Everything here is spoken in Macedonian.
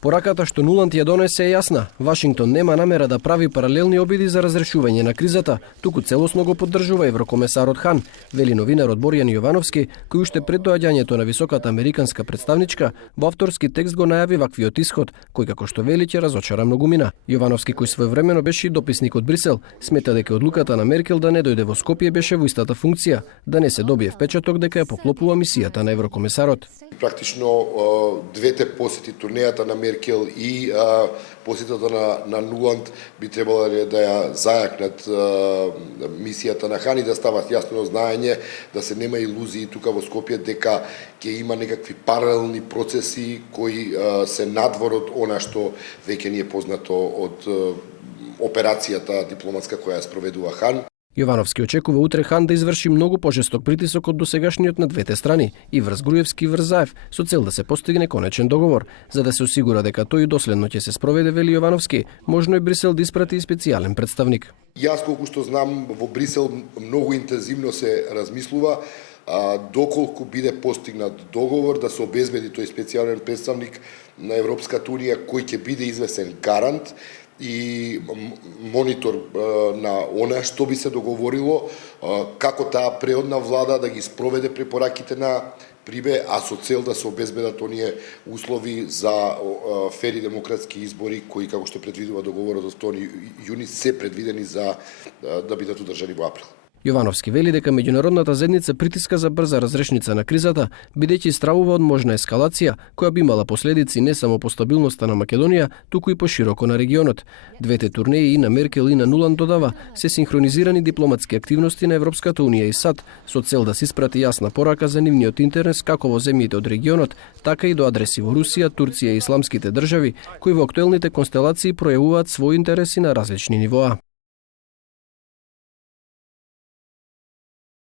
Пораката што Нуланд ја донесе е јасна. Вашингтон нема намера да прави паралелни обиди за разрешување на кризата, туку целосно го поддржува еврокомесарот Хан, вели новинарот Борјан Јовановски, кој уште пред доаѓањето на високата американска представничка во авторски текст го најави ваквиот исход, кој како што вели ќе разочара многумина. Јовановски, кој своевремено беше и дописник од Брисел, смета дека одлуката на Меркел да не дојде во Скопје беше во истата функција, да не се добие впечаток дека ја поклопува мисијата на еврокомесарот. Практично двете посети, турнејата на Меркел и посетата на Нуланд би требало да ја зајакнат мисијата на Хан и да стават јасно знаење, да се нема илузии тука во Скопје дека ќе има некакви паралелни процеси кои се надвор од она што веќе ни е познато од операцијата дипломатска која ја спроведува Хан. Јовановски очекува утре Хан да изврши многу пожесток притисок од досегашниот на двете страни, и врз Груевски и врз Заев, со цел да се постигне конечен договор. За да се осигура дека тој доследно ќе се спроведе, вели Јовановски, можно е Брисел да испрати и специјален представник. Јас колку што знам, во Брисел многу интензивно се размислува доколку биде постигнат договор да се обезбеди тој специјален представник на Европската унија кој ќе биде известен гарант и монитор на она што би се договорило, како таа преодна влада да ги спроведе препораките на Прибе, а со цел да се обезбедат оние услови за фери демократски избори кои, како што предвидува договорот од 2 јуни, се предвидени за да бидат одржани во април. Јовановски вели дека меѓународната заедница притиска за брза разрешница на кризата, бидејќи стравува од можна ескалација, која би имала последици не само по стабилноста на Македонија, туку и пошироко на регионот. Двете турнеи и на Меркел и на Нуланд, додава, се синхронизирани дипломатски активности на Европската унија и САД, со цел да се испрати јасна порака за нивниот интерес како во земјите од регионот, така и до адреси во Русија, Турција и исламските држави, кои во актуелните констелации пројавуваат своји интереси на различни нивоа.